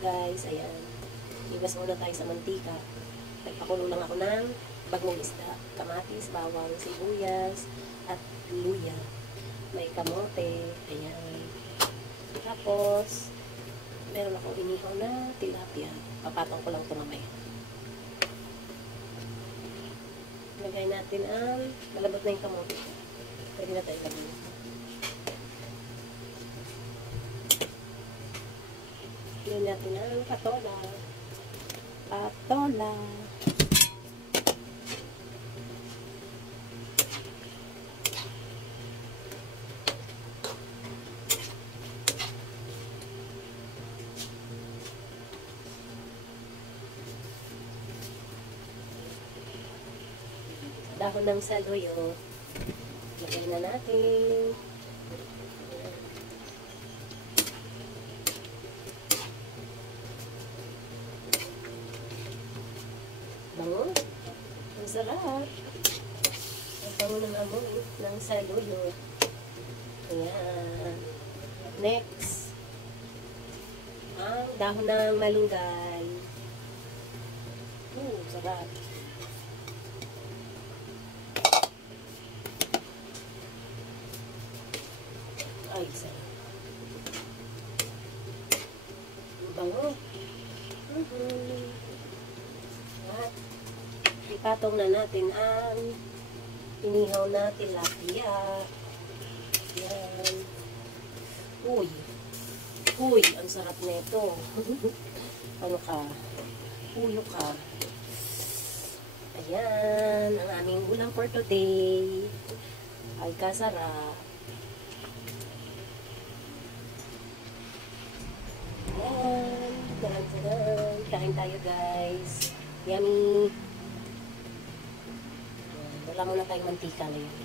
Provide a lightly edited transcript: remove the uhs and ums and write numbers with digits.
guys. Ayan. Iwas muna tayo sa mantika. Nagpakulo lang ako ng bagong isda. Kamatis, bawang, sibuyas, at luya. May kamote. Ayan. Tapos, meron akong inihaw na tilapia. Papatong ko lang ito mamaya. Lagay natin ang malabot na yung kamote. Pwede na tayo lagay. Lagyan natin ang patola. Patola. Dahon ng saluyo. Lagay na natin. Bango. Ang sarap. Ang bango ng amoy ng saluyo. Ayan. Next. Ang dahon ng malunggay. Sarap. Ay, sarap. Bango. At ipatong na natin ang inihaw na tilapia. Yan. Uy. Uy, ang sarap nito. Ano ka? Ulo ka. Ayan, ang aming ulam for today. Ay, kasarap. Ayan, dahan-dahan. Kain tayo, guys. Yummy. Wala muna tayong mantika na yun.